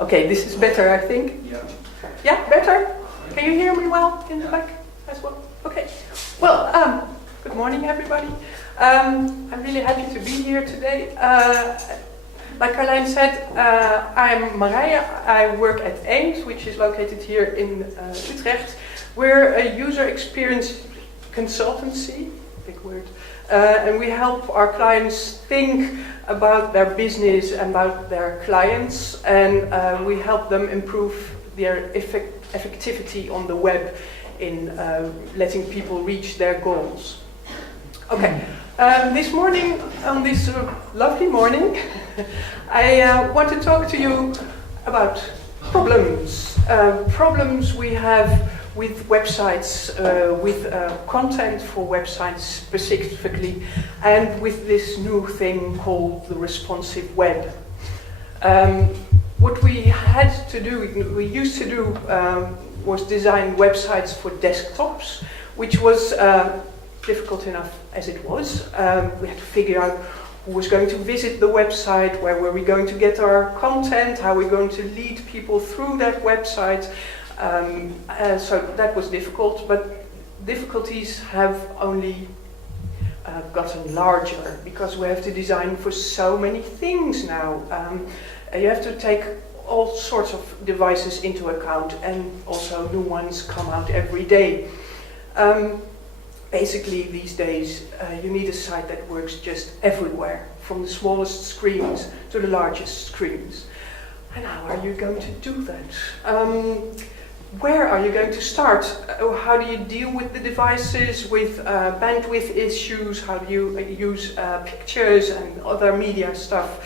Okay, this is better, I think. Yeah. Yeah, better? Can you hear me well in the back as well? Okay. Well, good morning, everybody. I'm really happy to be here today. Like Carlijn said, I'm Marrije. I work at eend, which is located here in Utrecht. We're a user experience consultancy, big word, and we help our clients think about their business and about their clients, and we help them improve their effectivity on the web in letting people reach their goals. Okay, this morning, on this lovely morning, I want to talk to you about problems. Problems we have with websites, with content for websites specifically, and with this new thing called the responsive web. What we had to do, we used to do, was design websites for desktops, which was difficult enough as it was. We had to figure out who was going to visit the website, where were we going to get our content, how we're going to lead people through that website. So that was difficult, but difficulties have only gotten larger because we have to design for so many things now. You have to take all sorts of devices into account, and also new ones come out every day. Basically, these days, you need a site that works just everywhere, from the smallest screens to the largest screens. And how are you going to do that? Where are you going to start? How do you deal with the devices, with bandwidth issues? How do you use pictures and other media stuff?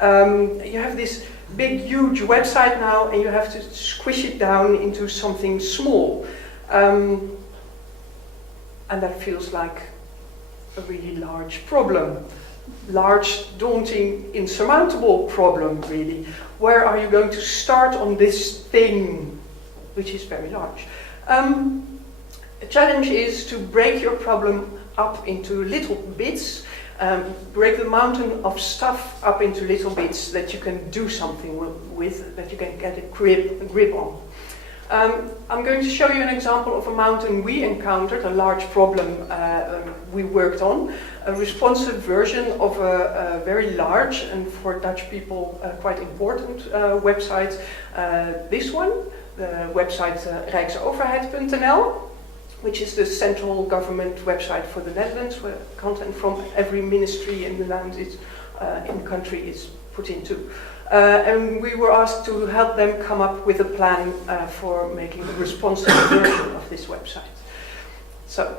You have this big, huge website now, and you have to squish it down into something small. And that feels like a really large problem. Large, daunting, insurmountable problem, really. Where are you going to start on this thing, which is very large? The challenge is to break your problem up into little bits, break the mountain of stuff up into little bits that you can do something with, that you can get a grip on. I'm going to show you an example of a mountain we encountered, a large problem we worked on, a responsive version of a very large and for Dutch people quite important website. This one, the website Rijksoverheid.nl, which is the central government website for the Netherlands, where content from every ministry in the land is, in the country is put into. And we were asked to help them come up with a plan for making a responsive version of this website. So,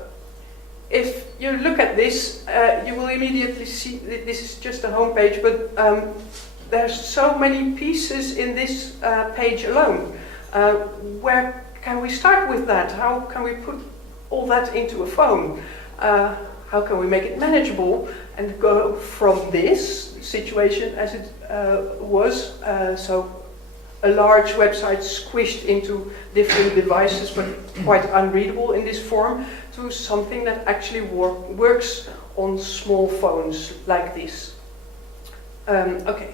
if you look at this, you will immediately see that this is just a homepage, but there's so many pieces in this page alone. Where can we start with that? How can we put all that into a phone? How can we make it manageable and go from this situation as it was, so a large website squished into different devices but quite unreadable in this form, to something that actually works on small phones like this. Okay.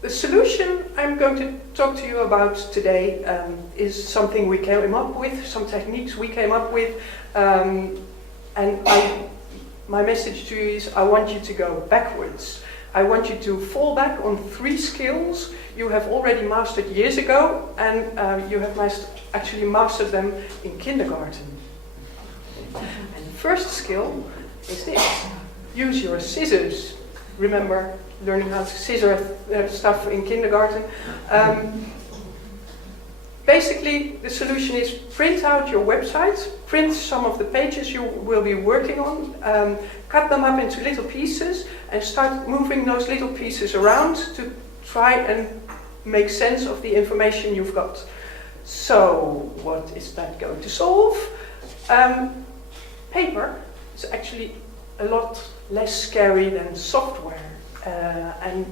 The solution I'm going to talk to you about today is something we came up with, some techniques we came up with, and my message to you is I want you to go backwards. I want you to fall back on 3 skills you have already mastered years ago, and you have actually mastered them in kindergarten. And the first skill is this: use your scissors. Remember learning how to scissor stuff in kindergarten? Basically, the solution is print out your website, print some of the pages you will be working on, cut them up into little pieces, and start moving those little pieces around to try and make sense of the information you've got. So, what is that going to solve? Paper is actually a lot less scary than software. And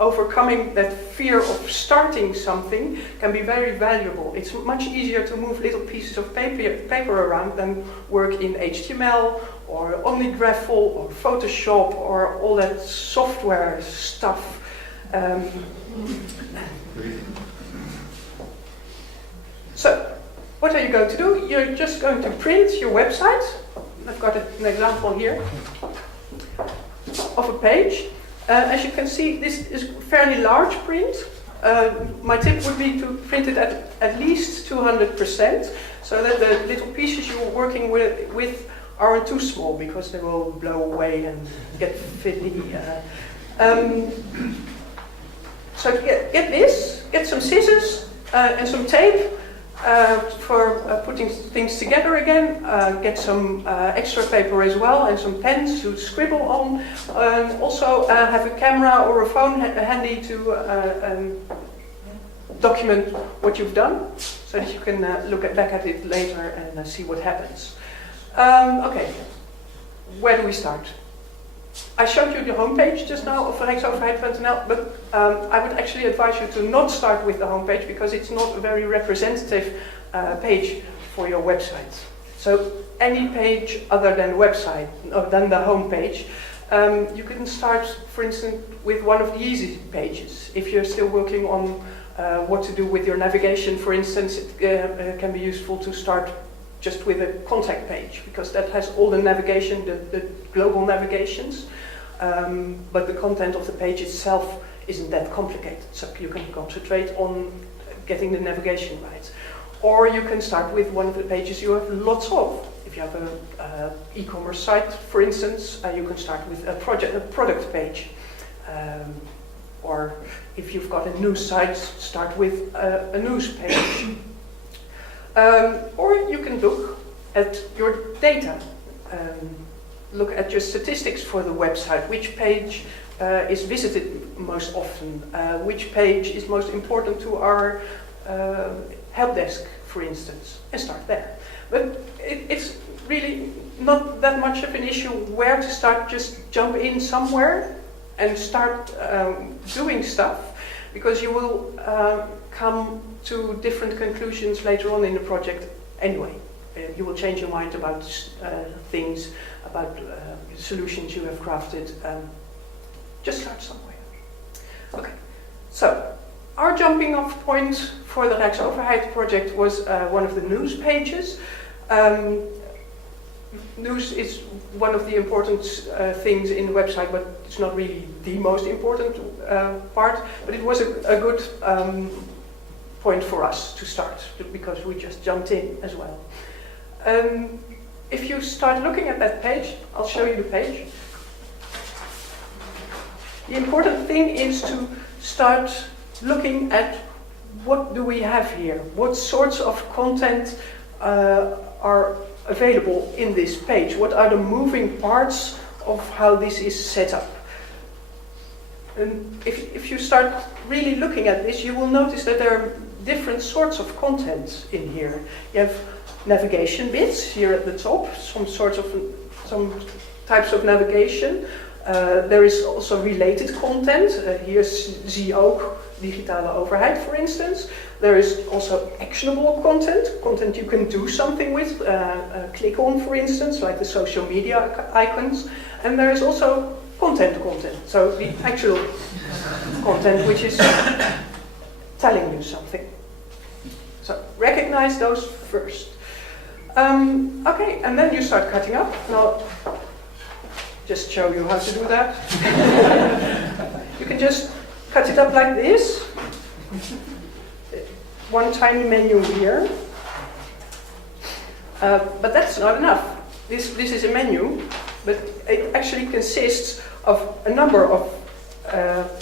overcoming that fear of starting something can be very valuable. It's much easier to move little pieces of paper around than work in HTML or OmniGraffle or Photoshop or all that software stuff. So, what are you going to do? You're just going to print your website. I've got an example here of a page. As you can see, this is fairly large print. My tip would be to print it at least 200%, so that the little pieces you're working with aren't too small, because they will blow away and get fiddly. So get some scissors and some tape for putting things together again. Get some extra paper as well and some pens to scribble on. Also have a camera or a phone handy to document what you've done, so that you can look back at it later and see what happens. Okay, where do we start? I showed you the homepage just now of Rijksoverheid.nl, but I would actually advise you to not start with the homepage, because it's not a very representative page for your website. So any page other than website, or than the homepage, you can start, for instance, with one of the easy pages. If you're still working on what to do with your navigation, for instance, it can be useful to start just with a contact page, because that has all the navigation, the global navigations, but the content of the page itself isn't that complicated, so you can concentrate on getting the navigation right. Or you can start with one of the pages you have lots of. If you have an e-commerce site, for instance, you can start with a product page. Or if you've got a news site, start with a news page. Or you can look at your data. Look at your statistics for the website. Which page is visited most often? Which page is most important to our help desk, for instance? And start there. But it's really not that much of an issue where to start. Just jump in somewhere and start doing stuff, because you will come to different conclusions later on in the project anyway. You will change your mind about things, about solutions you have crafted. Just start somewhere. Okay, so our jumping off point for the Rijksoverheid project was one of the news pages. News is one of the important things in the website, but it's not really the most important part. But it was a good point for us to start, because we just jumped in as well. If you start looking at that page, I'll show you the page. The important thing is to start looking at what do we have here? What sorts of content are available in this page? What are the moving parts of how this is set up? And if you start really looking at this, you will notice that there are different sorts of content in here. You have navigation bits here at the top, some types of navigation. There is also related content. Here's zie ook digitale overheid, for instance. There is also actionable content you can do something with, click on, for instance, like the social media icons. And there is also content, so the actual content which is telling you something. So recognize those first. Okay, and then you start cutting up. And I'll just show you how to do that. You can just cut it up like this. One tiny menu here. But that's not enough. This is a menu, but it actually consists of a number of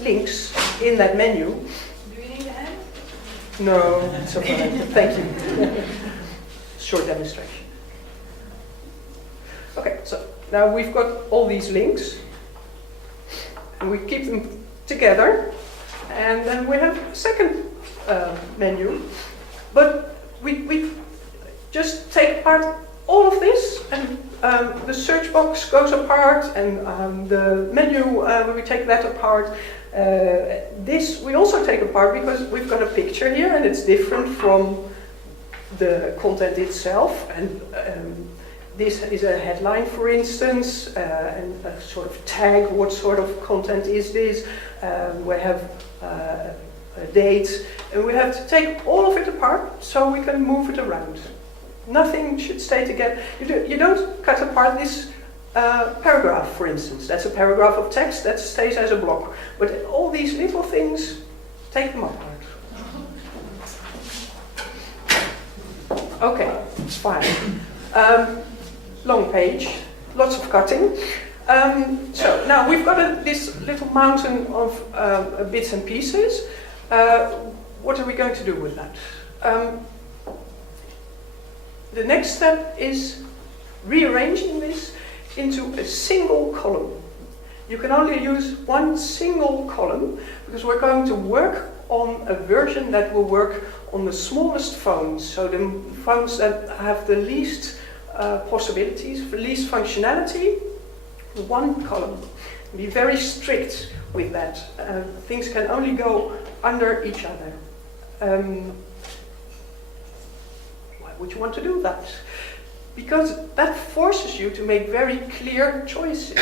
links in that menu. Do you need a hand? No, it's okay. Thank you. Short demonstration. Okay, so now we've got all these links, and we keep them together And then we have a second menu. But we just take apart all of this, and the search box goes apart, and the menu, we take that apart. This we also take apart because we've got a picture here, and it's different from the content itself. And this is a headline, for instance, and a sort of tag. What sort of content is this? We have a date, and we have to take all of it apart so we can move it around. Nothing should stay together. You don't cut apart this paragraph, for instance. That's a paragraph of text that stays as a block. But all these little things, take them apart. Okay, it's fine. Long page, lots of cutting. So now we've got this little mountain of bits and pieces. What are we going to do with that? The next step is rearranging this into a single column. You can only use one single column because we're going to work on a version that will work on the smallest phones, so the phones that have the least possibilities, the least functionality. One column. Be very strict with that. Things can only go under each other. Why would you want to do that? Because that forces you to make very clear choices.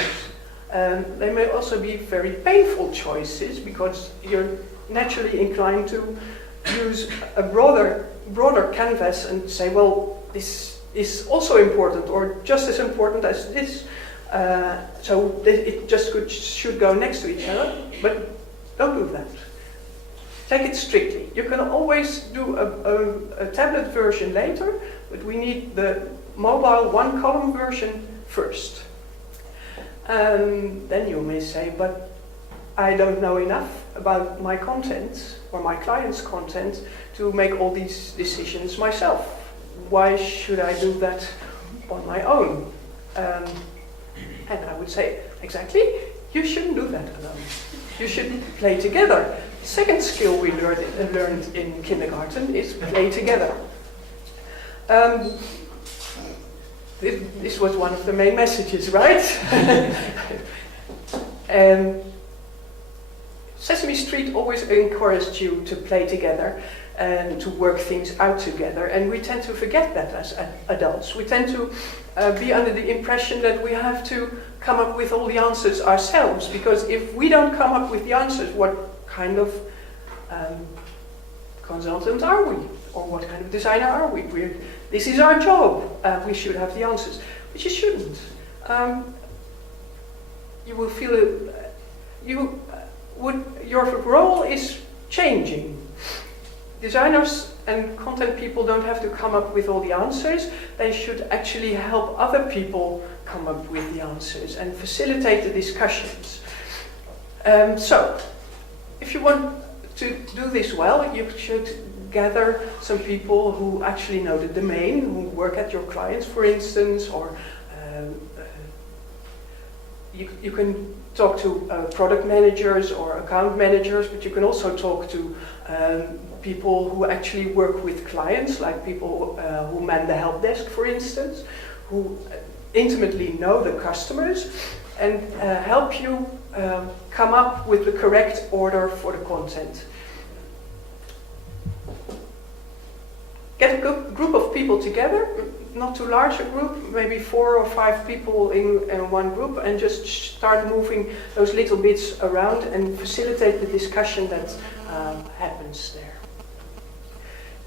They may also be very painful choices because you're naturally inclined to use a broader canvas and say, well, this is also important or just as important as this. So it just should go next to each other, but don't do that. Take it strictly. You can always do a tablet version later, but we need the mobile one-column version first. Then you may say, but I don't know enough about my content or my client's content to make all these decisions myself. Why should I do that on my own? And I would say, exactly, you shouldn't do that alone. You should play together. Second skill we learned in kindergarten is play together. This was one of the main messages, right? Sesame Street always encouraged you to play together and to work things out together, and we tend to forget that as adults. We tend to be under the impression that we have to come up with all the answers ourselves, because if we don't come up with the answers, what kind of consultant are we? Or what kind of designer are we? This is our job. We should have the answers. But you shouldn't. You will feel your role is changing. Designers and content people don't have to come up with all the answers. They should actually help other people come up with the answers and facilitate the discussions. So, if you want to do this well, you should gather some people who actually know the domain, who work at your clients, for instance, or you can talk to product managers or account managers, but you can also talk to people who actually work with clients, like people who man the help desk, for instance, who intimately know the customers and help you come up with the correct order for the content. Get a group of people together, not too large a group, maybe 4 or 5 people in one group, and just start moving those little bits around and facilitate the discussion that happens there.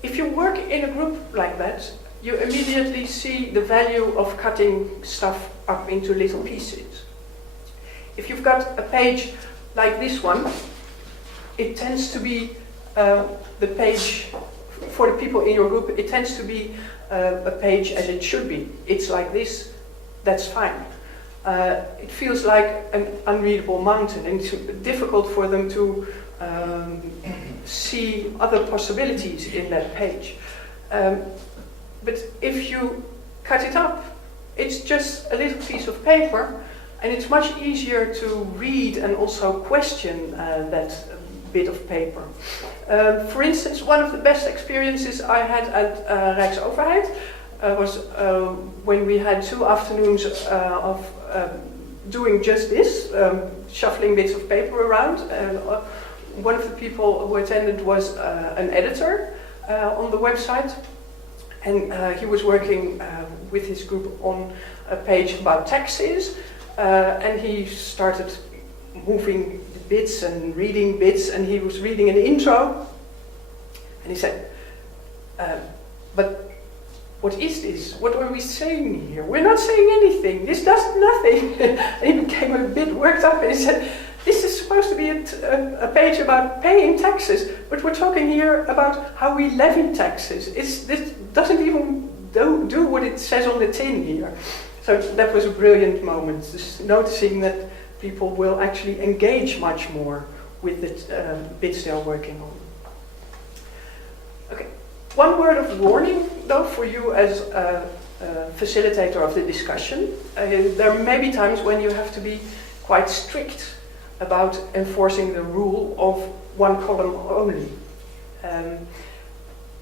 If you work in a group like that, you immediately see the value of cutting stuff up into little pieces. If you've got a page like this one, it tends to be the page, for the people in your group, it tends to be a page as it should be. It's like this, that's fine. It feels like an unreadable mountain, and it's difficult for them to see other possibilities in that page. But if you cut it up, it's just a little piece of paper, and it's much easier to read and also question that bit of paper. For instance, one of the best experiences I had at Rijksoverheid was when we had 2 afternoons of doing just this, shuffling bits of paper around. One of the people who attended was an editor on the website, and he was working with his group on a page about taxes, and he started moving bits and reading bits, and he was reading an intro, and he said, but what is this? What are we saying here? We're not saying anything. This does nothing. And he became a bit worked up, and he said, this is supposed to be a page about paying taxes, but we're talking here about how we levy taxes. This doesn't even do what it says on the tin here. So that was a brilliant moment, just noticing that people will actually engage much more with the bits they're working on. Okay, one word of warning though for you as a facilitator of the discussion. There may be times when you have to be quite strict about enforcing the rule of 1 column only.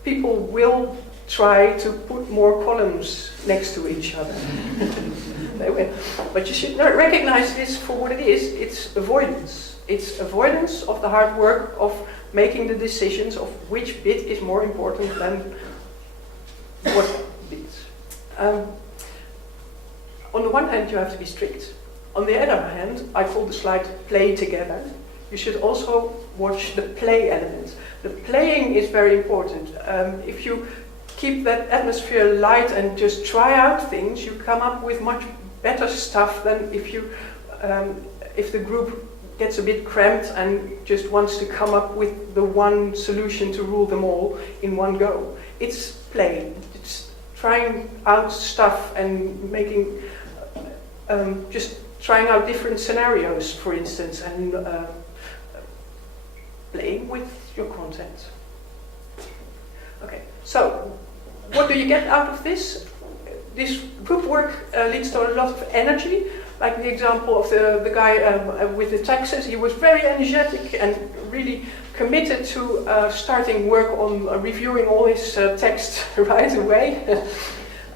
People will try to put more columns next to each other. They will. But you should not recognize this for what it is. It's avoidance. It's avoidance of the hard work of making the decisions of which bit is more important than what bit. On the one hand, you have to be strict. On the other hand, I call the slide play together. You should also watch the play element. The playing is very important. If you keep that atmosphere light and just try out things, you come up with much better stuff than if the group gets a bit cramped and just wants to come up with the one solution to rule them all in one go. It's play. It's trying out stuff and making just trying out different scenarios, for instance, and playing with your content. Okay, so what do you get out of this? This group work leads to a lot of energy. Like the example of the guy with the taxes, he was very energetic and really committed to starting work on reviewing all his text right away.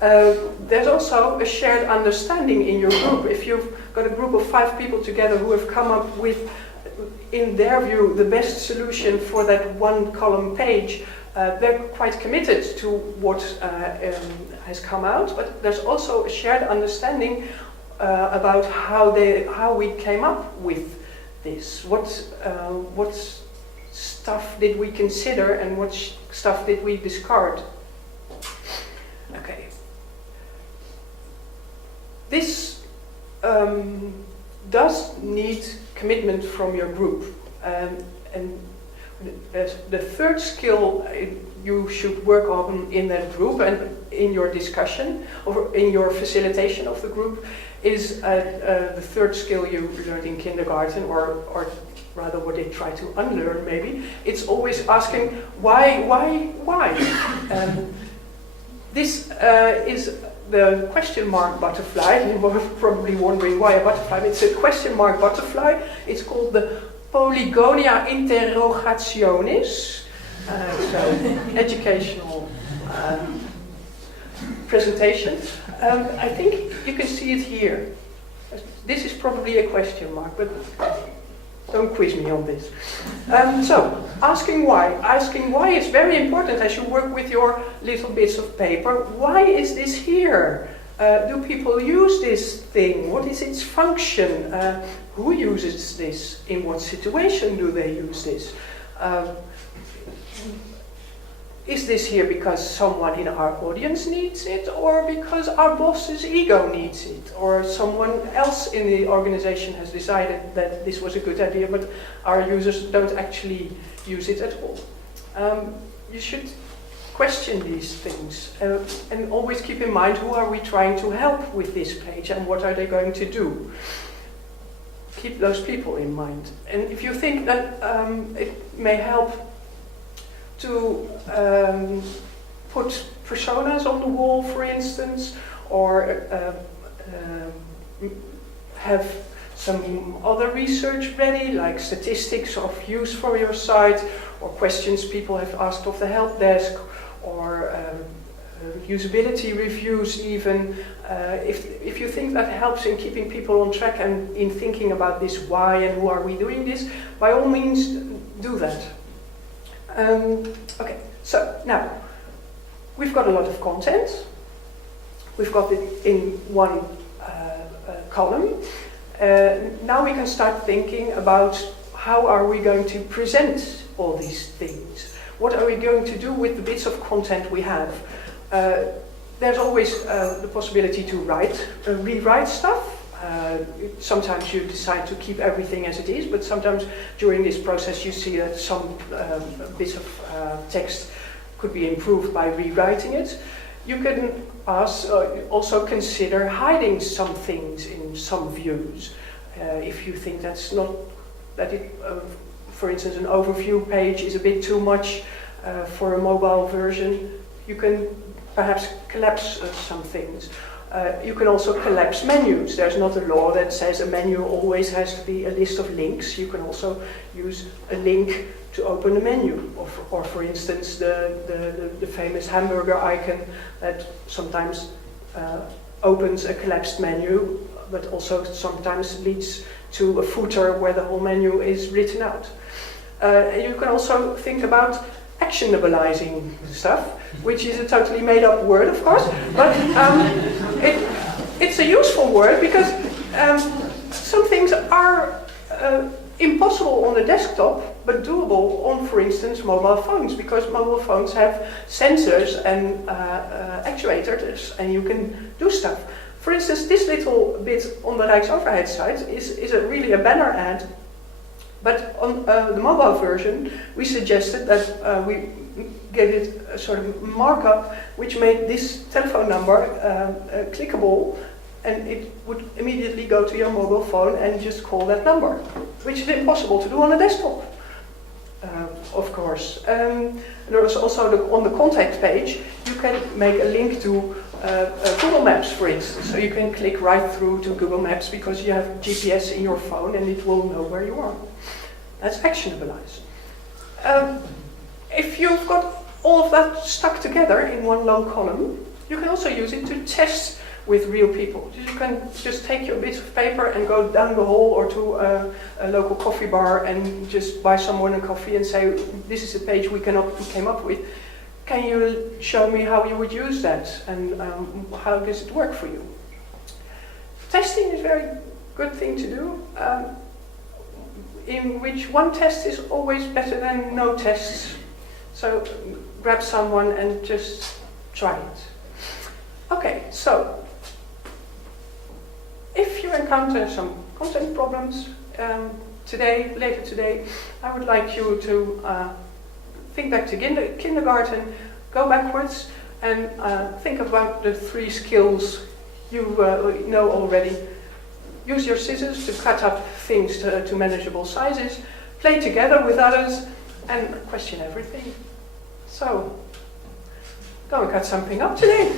There's also a shared understanding in your group. If you've got a group of 5 people together who have come up with, in their view, the best solution for that 1 column page, they're quite committed to what has come out, but there's also a shared understanding about how we came up with this. What stuff did we consider and what stuff did we discard? Okay. This does need commitment from your group, and the third skill you should work on in that group and in your discussion or in your facilitation of the group is the third skill you learned in kindergarten, or rather what they try to unlearn maybe. It's always asking why. This is the question mark butterfly. You're probably wondering why a butterfly. It's a question mark butterfly. It's called the Polygonia interrogationis. So educational presentation. I think you can see it here. This is probably a question mark, but don't quiz me on this. So, asking why. Asking why is very important as you work with your little bits of paper. Why is this here? Do people use this thing? What is its function? Who uses this? In what situation do they use this? Is this here because someone in our audience needs it, or because our boss's ego needs it, or someone else in the organization has decided that this was a good idea, but our users don't actually use it at all? You should question these things and always keep in mind who are we trying to help with this page and what are they going to do. Keep those people in mind. And if you think that it may help to put personas on the wall, for instance, or have some other research ready, like statistics of use for your site, or questions people have asked of the help desk, or usability reviews even. If you think that helps in keeping people on track and in thinking about this why and who are we doing this, by all means do that. Okay, so now we've got a lot of content. We've got it in one column. Now we can start thinking about how are we going to present all these things. What are we going to do with the bits of content we have? There's always the possibility to rewrite stuff. Sometimes you decide to keep everything as it is, but sometimes during this process you see that some bits of text could be improved by rewriting it. You can also consider hiding some things in some views. If you think that's not, for instance, an overview page is a bit too much for a mobile version, you can perhaps collapse some things. You can also collapse menus. There's not a law that says a menu always has to be a list of links. You can also use a link to open a menu, or for instance the famous hamburger icon that sometimes opens a collapsed menu, but also sometimes leads to a footer where the whole menu is written out. You can also think about actionabilizing stuff, which is a totally made-up word, of course, but it's a useful word because some things are impossible on the desktop, but doable on, for instance, mobile phones, because mobile phones have sensors and actuators, and you can do stuff. For instance, this little bit on the Rijksoverheid site is really a banner ad, but on the mobile version, we suggested that we gave it a sort of markup which made this telephone number clickable, and it would immediately go to your mobile phone and just call that number, which is impossible to do on a desktop, of course. There is also on the contact page, you can make a link to Google Maps, for instance. So you can click right through to Google Maps because you have GPS in your phone and it will know where you are. That's actionabilize. If you've got all of that stuck together in one long column, you can also use it to test with real people. You can just take your bits of paper and go down the hall or to a local coffee bar and just buy someone a coffee and say, this is a page we came up with. Can you show me how you would use that and how does it work for you? Testing is a very good thing to do, in which one test is always better than no tests. So grab someone and just try it. Okay, so if you encounter some content problems later today, I would like you to think back to kindergarten, go backwards, and think about the 3 skills you know already. Use your scissors to cut up things to manageable sizes, play together with others, and question everything. So, go and cut something up today.